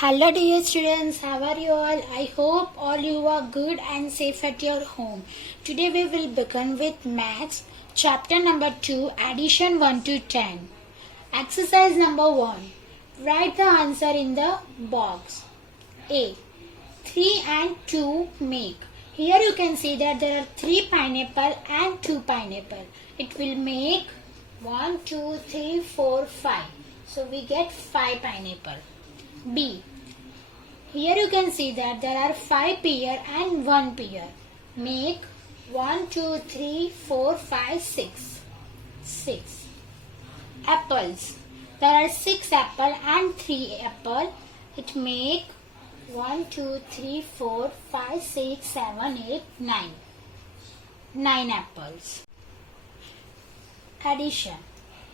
Hello dear students, how are you all? I hope all you are good and safe at your home. Today we will begin with maths, chapter number 2, addition 1 to 10. Exercise number 1. Write the answer in the box. A. 3 and 2 make. Here you can see that there are 3 pineapple and 2 pineapple. It will make 1, 2, 3, 4, 5. So we get 5 pineapple. B. Here you can see that there are 5 pear and 1 pear. Make 1, 2, 3, 4, 5, 6. 6. Apples. There are 6 apple and 3 apple. It make 1, 2, 3, 4, 5, 6, 7, 8, 9. 9 apples. Addition.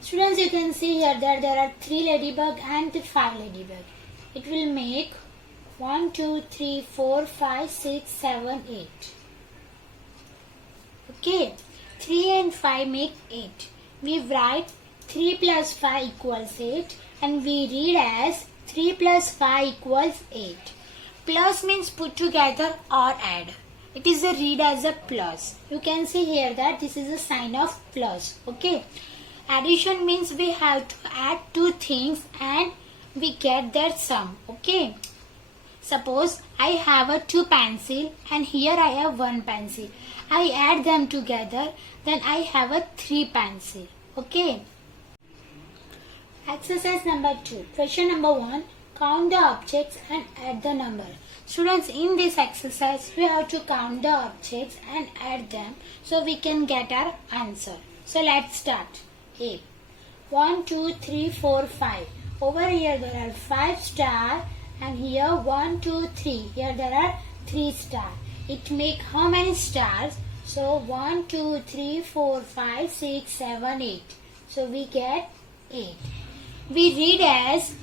Students, you can see here that there are 3 ladybug and 5 ladybug. It will make 1, 2, 3, 4, 5, 6, 7, 8. Okay. 3 and 5 make 8. We write 3 plus 5 equals 8 and we read as 3 plus 5 equals 8. Plus means put together or add. It is a read as a plus. You can see here that this is a sign of plus. Okay. Addition means we have to add two things and we get their sum. Okay. Suppose I have a 2 pencil and here I have 1 pencil. I add them together, then I have a 3 pencil. Okay. Exercise number 2. Question number 1. Count the objects and add the number. Students, in this exercise we have to count the objects and add them so we can get our answer. So let's start. A. 1, 2, 3, 4, 5. Over here there are 5 stars and here 1, 2, 3. Here there are 3 stars. It make how many stars? So 1, 2, 3, 4, 5, 6, 7, 8. So we get 8. We read as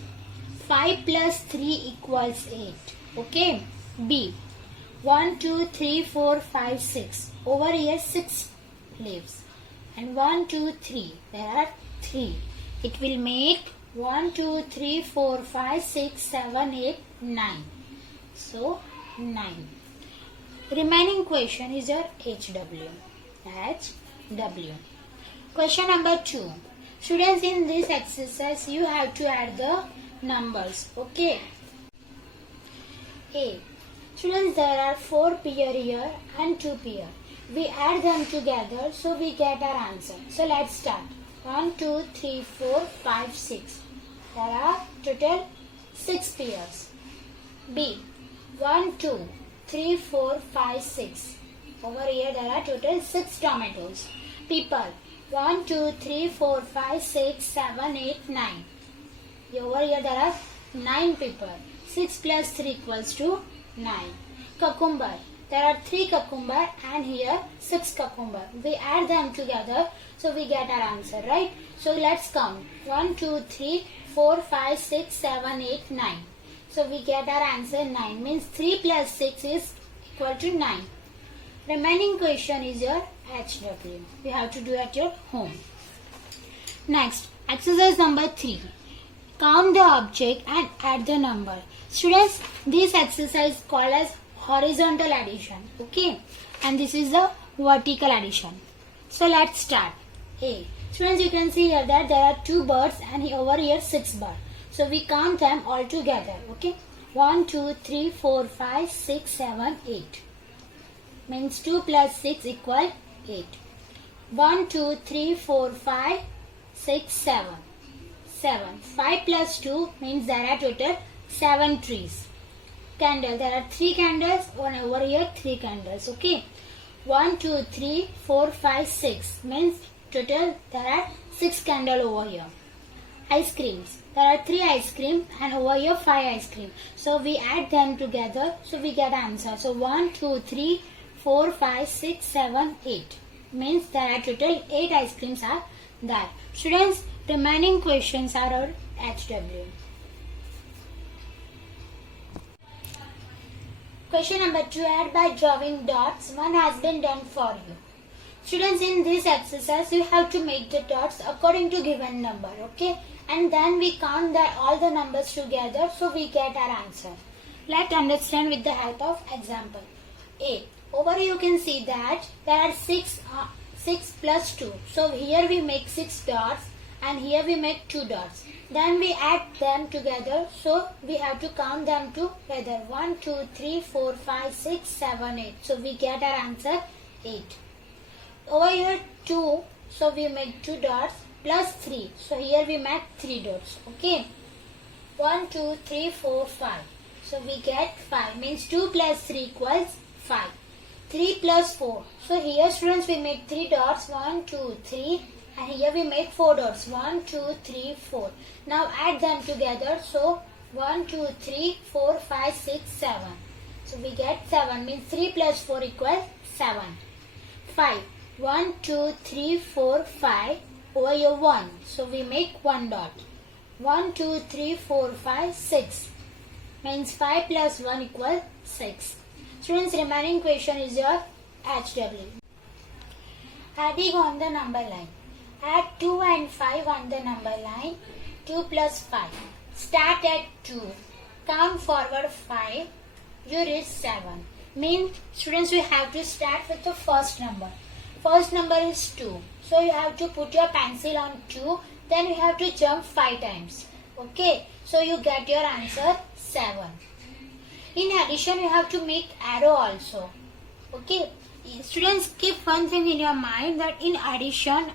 5 plus 3 equals 8. Okay. B. 1, 2, 3, 4, 5, 6. Over here 6 leaves. And 1, 2, 3. There are 3. It will make 1, 2, 3, 4, 5, 6, 7, 8, 9. So 9. Remaining question is your HW. HW. Question number 2. Students, in this exercise you have to add the numbers. Okay. A. Students, there are 4 pear here and 2 pear. We add them together so we get our answer. So let's start. 1, 2, 3, 4, 5, 6. There are total 6 pears. B. 1, 2, 3, 4, 5, 6. Over here there are total 6 tomatoes. People. 1, 2, 3, 4, 5, 6, 7, 8, 9. Over here there are 9 people. 6 plus 3 equals to 9. Cucumber. There are 3 cucumber and here 6 cucumber. We add them together so we get our answer, right? So let's count. 1, 2, 3, 4, 5, 6, 7, 8, 9. So we get our answer 9. Means 3 plus 6 is equal to 9. Remaining question is your HW. You have to do at your home. Next, exercise number 3. Count the object and add the number. Students, this exercise called as horizontal addition. Okay. And this is the vertical addition. So let's start. A. Students, you can see here that there are 2 birds and over here 6 birds. So we count them all together. Okay. 1, 2, 3, 4, 5, 6, 7, 8. Means 2 plus 6 equal 8. 1, 2, 3, 4, 5, 6, 7. 7. 5 plus 2 means there are total 7 trees. Candle. There are 3 candles and over here 3 candles. Okay. 1, 2, 3, 4, 5, 6. Means total there are 6 candles over here. Ice creams. There are 3 ice cream and over here 5 ice cream. So we add them together so we get answer. So 1, 2, 3, 4, 5, 6, 7, 8. Means there are total 8 ice creams are there. Students, remaining questions are our HW. Question number 2. Add by drawing dots. One has been done for you. Students, in this exercise you have to make the dots according to given number. Okay. and then we count all the numbers together, so we get our answer. Let's understand with the help of example. A. Over here you can see that there are 6 plus 2. So here we make 6 dots and here we make 2 dots. Then we add them together, so we have to count them together. 1, 2, 3, 4, 5, 6, 7, 8. So we get our answer 8. Over here 2, so we make 2 dots plus 3. So here we make 3 dots. Okay. 1, 2, 3, 4, 5. So we get 5. Means 2 plus 3 equals 5. 3 plus 4. So here students we make 3 dots. 1, 2, 3. And here we make 4 dots. 1, 2, 3, 4. Now add them together. So 1, 2, 3, 4, 5, 6, 7. So we get 7. Means 3 plus 4 equals 7. 5. 1, 2, 3, 4, 5. Over here 1. So we make 1 dot. 1, 2, 3, 4, 5, 6. Means 5 plus 1 equals 6. Students, remaining question is your HW. Adding on the number line. Add 2 and 5 on the number line. 2 plus 5. Start at 2. Count forward 5. You reach 7. Means students, we have to start with the first number. First number is 2. So you have to put your pencil on 2. Then you have to jump 5 times. Okay. So you get your answer 7. In addition, you have to make arrow also. Okay. Students, keep one thing in your mind that in addition,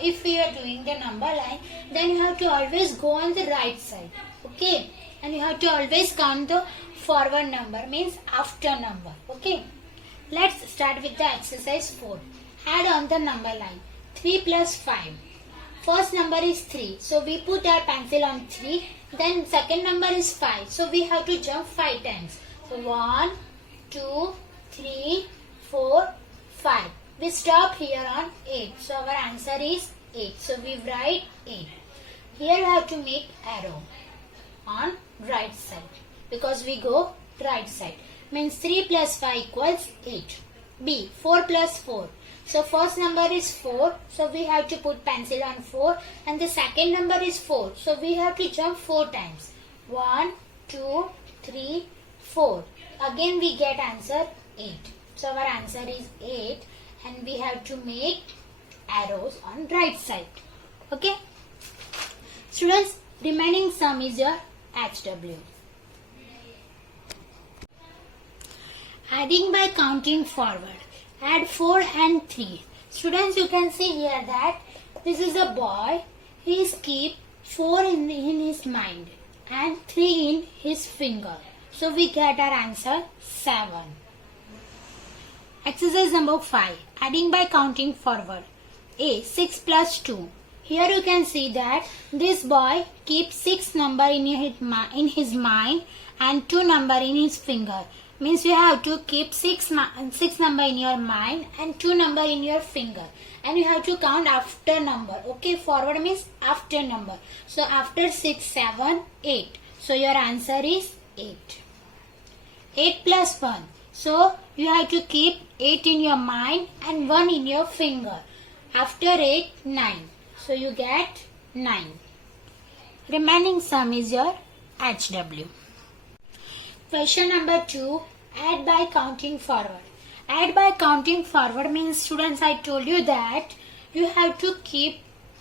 if we are doing the number line, then you have to always go on the right side. Okay. And you have to always count the forward number, means after number. Okay. Let's start with the exercise 4. Add on the number line. 3 plus 5. First number is 3. So we put our pencil on 3. Then second number is 5. So we have to jump 5 times. So 1, 2, 3, 4, 5. We stop here on 8. So our answer is 8. So we write 8. Here you have to make arrow on right side. Because we go right side. Means 3 plus 5 equals 8. B. 4 plus 4. So first number is 4. So we have to put pencil on 4. And the second number is 4. So we have to jump 4 times. 1, 2, 3, 4. Again we get answer 8. So our answer is 8. And we have to make arrows on right side. Okay. Students, remaining sum is your HW. Adding by counting forward. Add 4 and 3. Students, you can see here that this is a boy. He keep 4 in his mind and 3 in his finger. So we get our answer 7. Exercise number 5. Adding by counting forward. A. 6 plus 2. Here you can see that this boy keeps 6 number in his mind and 2 number in his finger. Means you have to keep 6 number in your mind and 2 number in your finger. And you have to count after number. Okay, forward means after number. So after 6, 7, 8. So your answer is 8. 8 plus 1. So you have to keep 8 in your mind and 1 in your finger. After 8, 9. So you get 9. Remaining sum is your HW. Question number 2. Add by counting forward. Add by counting forward means, students, I told you that you have to keep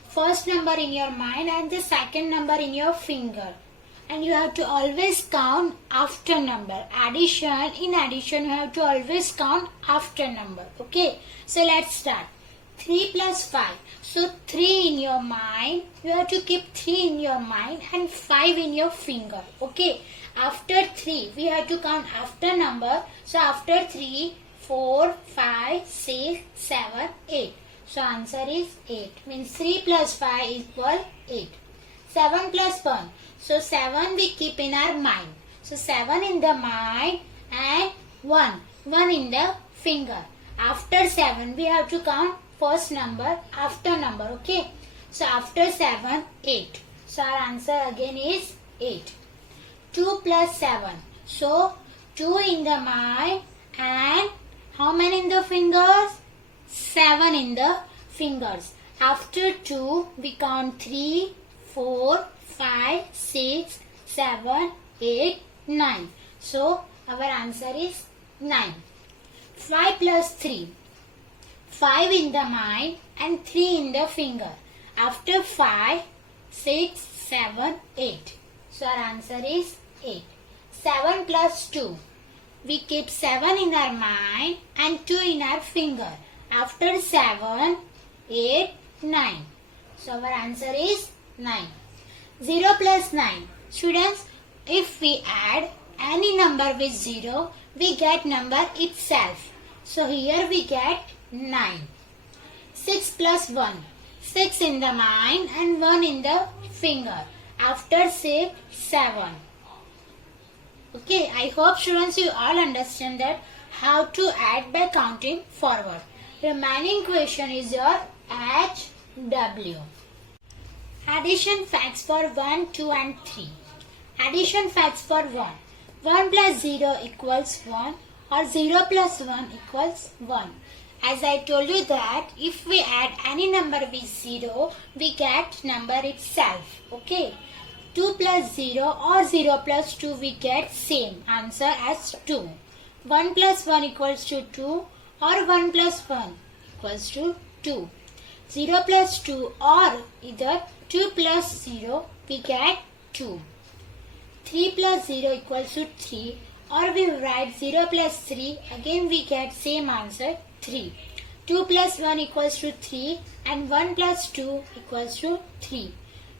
first number in your mind and the second number in your finger. And you have to always count after number. In addition, you have to always count after number. Okay. So let's start. 3 plus 5. So 3 in your mind. You have to keep 3 in your mind and 5 in your finger. Okay. After 3, we have to count after number. So after 3, 4, 5, 6, 7, 8. So answer is 8. Means 3 plus 5 equal 8. 7 plus 1. So 7 we keep in our mind. So 7 in the mind and 1 in the finger. After 7, we have to count first number after number. Okay. So after 7, 8. So our answer again is 8. 2 plus 7. So 2 in the mind and how many in the fingers? 7 in the fingers. After 2, we count 3, 4, 5, 6, 7, 8, 9. So our answer is 9. 5 plus 3. 5 in the mind and 3 in the finger. After 5, 6, 7, 8. So our answer is 8. 7 plus 2. We keep 7 in our mind and 2 in our finger. After 7, 8, 9. So our answer is 9. 0 plus 9. Students, if we add any number with 0, we get number itself. So here we get 9. 6 plus 1. 6 in the mind and 1 in the finger. After 6, 7. Okay, I hope students you all understand that how to add by counting forward. Remaining question is your HW. Addition facts for 1, 2 and 3. Addition facts for 1. 1 plus 0 equals 1 or 0 plus 1 equals 1. As I told you that if we add any number with 0, we get number itself. Okay. 2 plus 0 or 0 plus 2 we get same answer as 2. 1 plus 1 equals to 2 or 1 plus 1 equals to 2. 0 plus 2 or either 2 plus 0 we get 2. 3 plus 0 equals to 3 or we write 0 plus 3 again we get same answer 3. 2 plus 1 equals to 3 and 1 plus 2 equals to 3.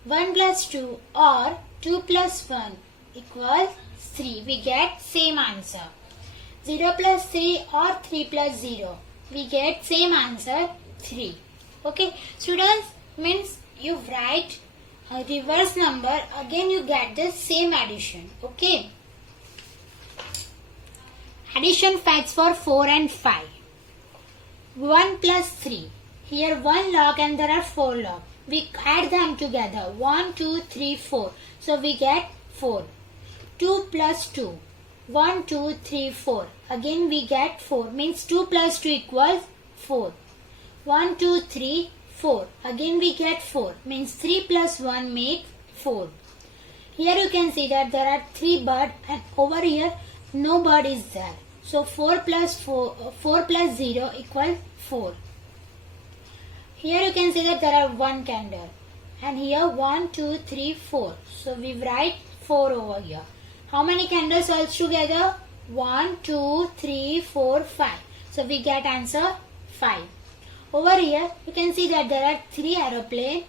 1 plus 2 or 2 plus 1 equals 3. We get same answer. 0 plus 3 or 3 plus 0. We get same answer 3. Okay. Students, means you write a reverse number again you get the same addition. Okay. Addition facts for 4 and 5. 1 plus 3. Here 1 log and there are 4 log. We add them together. 1, 2, 3, 4. So we get 4. 2 plus 2. 1, 2, 3, 4. Again we get 4. Means 2 plus 2 equals 4. 1, 2, 3, 4. Again we get 4. Means 3 plus 1 makes 4. Here you can see that there are 3 birds and over here no bird is there. So 4 plus 0 equals 4. Here you can see that there are 1 candle. And here 1, 2, 3, 4. So we write 4 over here. How many candles all together? 1, 2, 3, 4, 5. So we get answer 5. Over here you can see that there are 3 aeroplanes.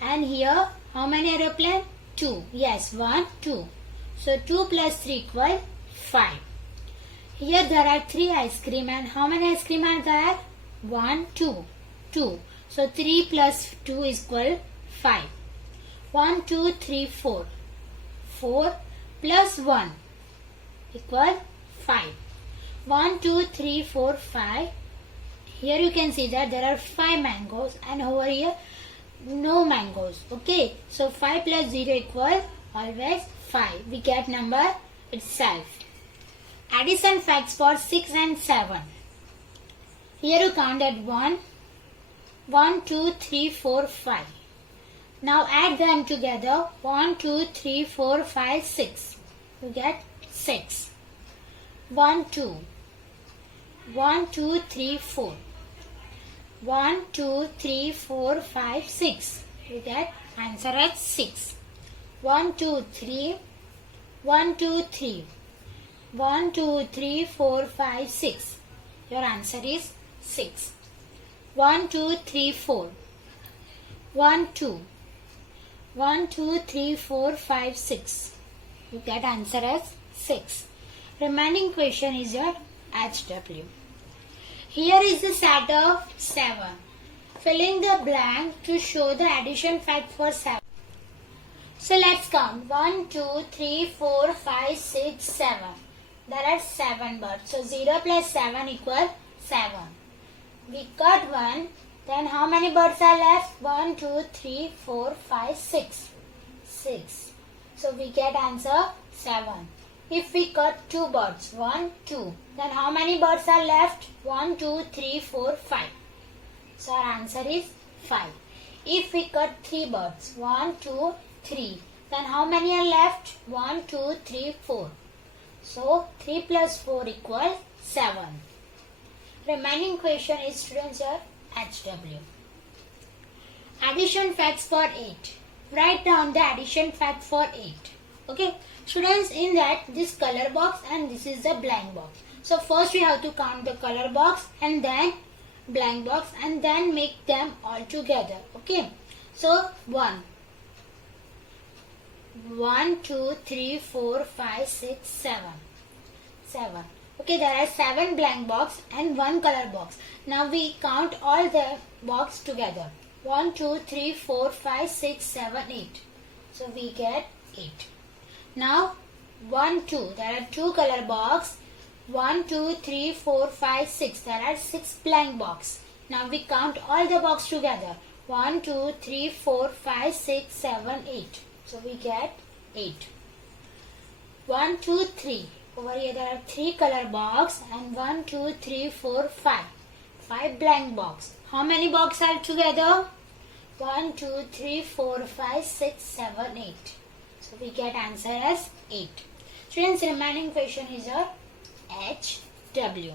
And here how many aeroplanes? 2. Yes, 1, 2. So 2 plus 3 equals 5. Here there are 3 ice cream and how many ice cream are there? 1, 2. 2. So 3 plus 2 is equal 5. 1, 2, 3, 4. 4 plus 1 equal 5. 1, 2, 3, 4, 5. Here you can see that there are 5 mangoes and over here no mangoes. Okay. So 5 plus 0 equal always 5. We get number itself. Addition facts for 6 and 7. Here you count at 1. 1, 2, 3, 4, 5. Now add them together. 1, 2, 3, 4, 5, 6. You get 6. 1, 2. 1, 2, 3, 4. 1, 2, 3, 4, 5, 6. You get answer as 6. 1, 2, 3. 1, 2, 3. 1, 2, 3, 4, 5, 6. Your answer is 6. 1, 2, 3, 4. 1, 2. 1, 2, 3, 4, 5, 6. You get answer as 6. Remaining question is your HW. Here is the set of 7. Fill in the blank to show the addition fact for 7. So let's count. 1, 2, 3, 4, 5, 6, 7. There are 7 birds. So 0 plus 7 equals 7. We cut 1. Then how many birds are left? 1, 2, 3, 4, 5, 6. 6. So we get answer 7. If we cut 2 birds, 1, 2. Then how many birds are left? 1, 2, 3, 4, 5. So our answer is 5. If we cut 3 birds, 1, 2, 3, then how many are left? 1, 2, 3, 4. So 3 plus 4 equals 7. Remaining question is, students, here HW. Addition facts for 8. Write down the addition fact for 8. Okay, students, in that this color box and this is the blank box. So first we have to count the color box and then blank box and then make them all together. Okay, so 1, 2, 3, 4, 5, 6, 7. Okay, there are 7 blank box and 1 color box. Now we count all the box together. 1, 2, 3, 4, 5, 6, 7, 8. So we get 8. Now 1, 2. There are 2 color box. 1, 2, 3, 4, 5, 6. There are 6 blank box. Now we count all the box together. 1, 2, 3, 4, 5, 6, 7, 8. So we get 8. 1, 2, 3. Over here there are 3 color box and 1, 2, 3, 4, 5. 5 blank box. How many box are together? 1, 2, 3, 4, 5, 6, 7, 8. So we get answer as 8. Students, remaining question is your HW.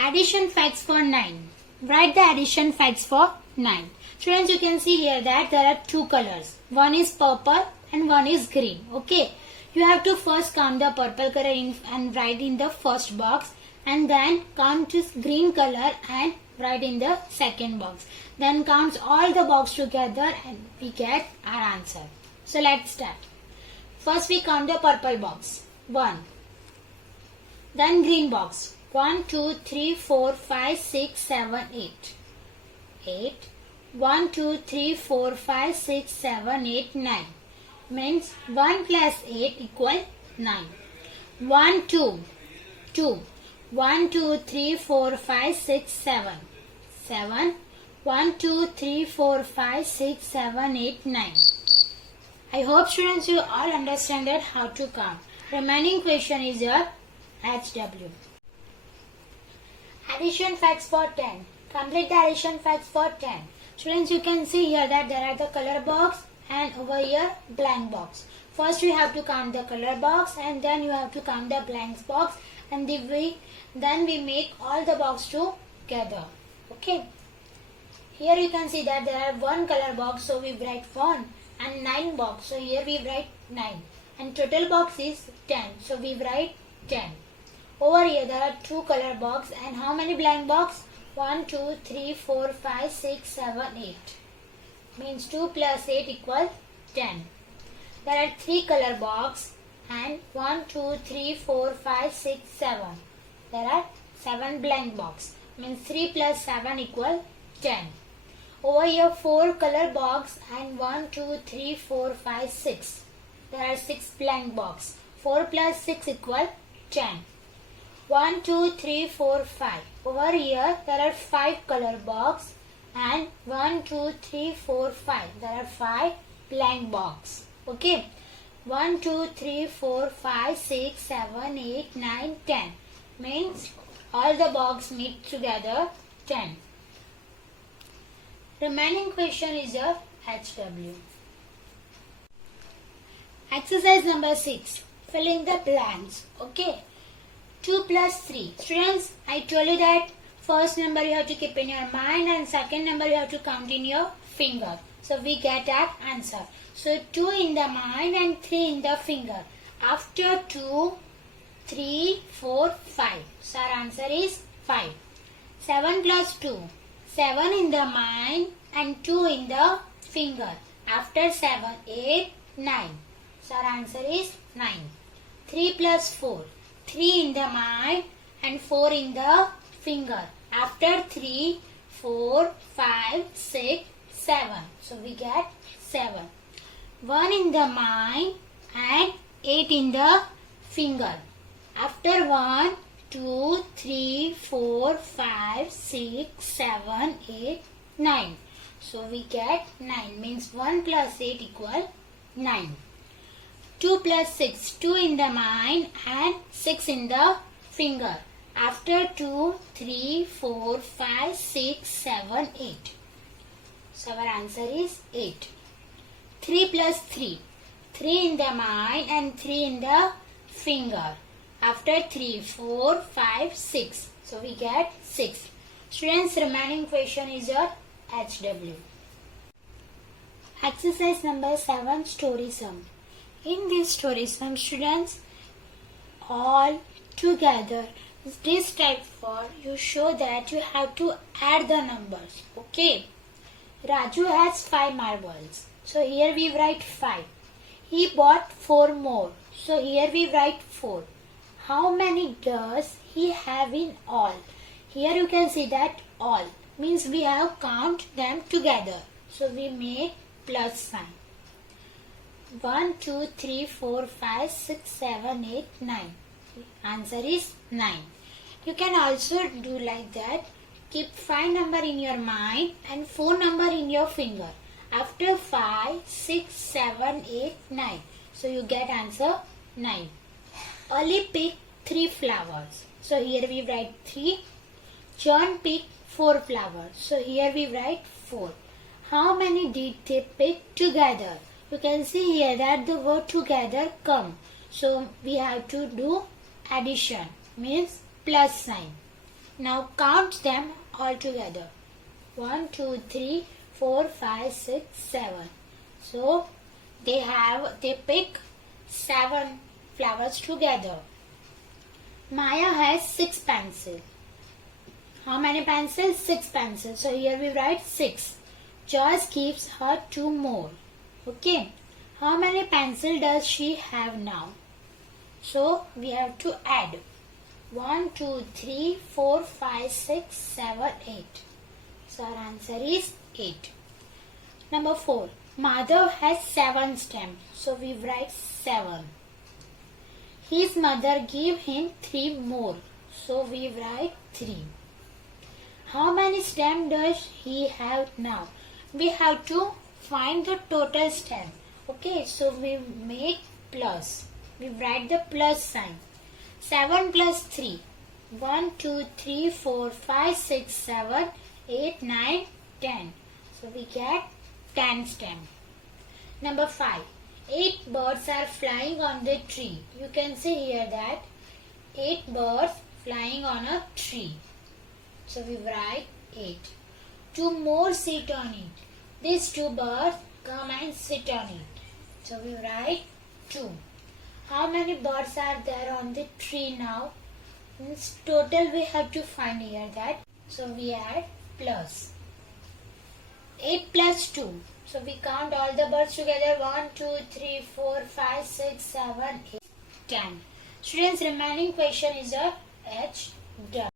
Addition facts for 9. Write the addition facts for 9. Students, you can see here that there are 2 colors. One is purple and one is green. Okay. You have to first count the purple color and write in the first box, and then count this green color and write in the second box. Then count all the box together and we get our answer. So let's start. First we count the purple box. 1. Then green box. 1, 2, 3, 4, 5, 6, 7, 8. 8. 1, 2, 3, 4, 5, 6, 7, 8, 9. Means 1 plus 8 equal 9. 1, 2. 2. 1, 2, 3, 4, 5, 6, 7. 7. 1, 2, 3, 4, 5, 6, 7, 8, 9. I hope, students, you all understand that how to count. Remaining question is your HW. Addition facts for 10. Complete the addition facts for 10. Students, you can see here that there are the color box and over here blank box. First you have to count the color box and then you have to count the blank box, and then we make all the box together. Okay. Here you can see that there are 1 color box, so we write 1, and 9 box, so here we write 9, and total box is 10, so we write 10. Over here there are 2 color box and how many blank box? 1, 2, 3, 4, 5, 6, 7, 8. Means 2 plus 8 equals 10. There are 3 color box and 1, 2, 3, 4, 5, 6, 7. There are 7 blank box. Means 3 plus 7 equals 10. Over here 4 color box and 1, 2, 3, 4, 5, 6. There are 6 blank box. 4 plus 6 equals 10. 1, 2, 3, 4, 5. Over here there are 5 color box and 1, 2, 3, 4, 5. There are 5 blank box. Okay. 1, 2, 3, 4, 5, 6, 7, 8, 9, 10. Means all the box meet together 10. Remaining question is your HW. Exercise number 6. Fill in the blanks. Okay. 2 plus 3. Students, I told you that first number you have to keep in your mind and second number you have to count in your finger. So we get our answer. So 2 in the mind and 3 in the finger. After 2, 3, 4, 5. So our answer is 5. 7 plus 2. 7 in the mind and 2 in the finger. After 7, 8, 9. So our answer is 9. 3 plus 4. 3 in the mind and 4 in the finger. After 3, 4, 5, 6, 7. So we get 7. 1 in the mind and 8 in the finger. After 1, 2, 3, 4, 5, 6, 7, 8, 9. So we get 9. Means 1 plus 8 equal 9. 2 plus 6. 2 in the mind and 6 in the finger. After 2, 3, 4, 5, 6, 7, 8. So our answer is 8. 3 plus 3. 3 in the mind and 3 in the finger. After 3, 4, 5, 6. So we get 6. Students, remaining question is your HW. Exercise number 7, story sum. In this story sum, students, all together, this type for you show that you have to add the numbers. Okay. Raju has 5 marbles. So here we write 5. He bought 4 more. So here we write 4. How many does he have in all? Here you can see that all means we have count them together. So we make plus sign. 1, 2, 3, 4, 5, 6, 7, 8, 9. Answer is 9. You can also do like that. Keep 5 number in your mind and 4 number in your finger. After 5, 6, 7, 8, 9. So you get answer 9. Ali picked 3 flowers. So here we write 3. John picked 4 flowers. So here we write 4. How many did they pick together? You can see here that the word together come. So we have to do addition, means plus sign. Now count them all together. 1, 2, 3, 4, 5, 6, 7. So they pick 7 flowers together. Maya has 6 pencils. How many pencils? 6 pencils. So here we write 6. Joyce gives her 2 more. Okay. How many pencils does she have now? So we have to add. 1, 2, 3, 4, 5, 6, 7, 8. So our answer is 8. Number 4. Madhav has 7 stamps. So we write 7. His mother gave him 3 more. So we write 3. How many stamps does he have now? We have to find the total stamp. Okay, so we make plus. We write the plus sign. 7 plus 3. 1, 2, 3, 4, 5, 6, 7, 8, 9, 10. So we get 10 stamps. Number 5. 8 birds are flying on the tree. You can see here that 8 birds flying on a tree. So we write 8. 2 more sit on it. These 2 birds come and sit on it. So we write 2. How many birds are there on the tree now? Means total we have to find here that. So we add plus. 8 plus 2. So we count all the birds together. 1, 2, 3, 4, 5, 6, 7, 8, 10. Students, remaining question is a H done.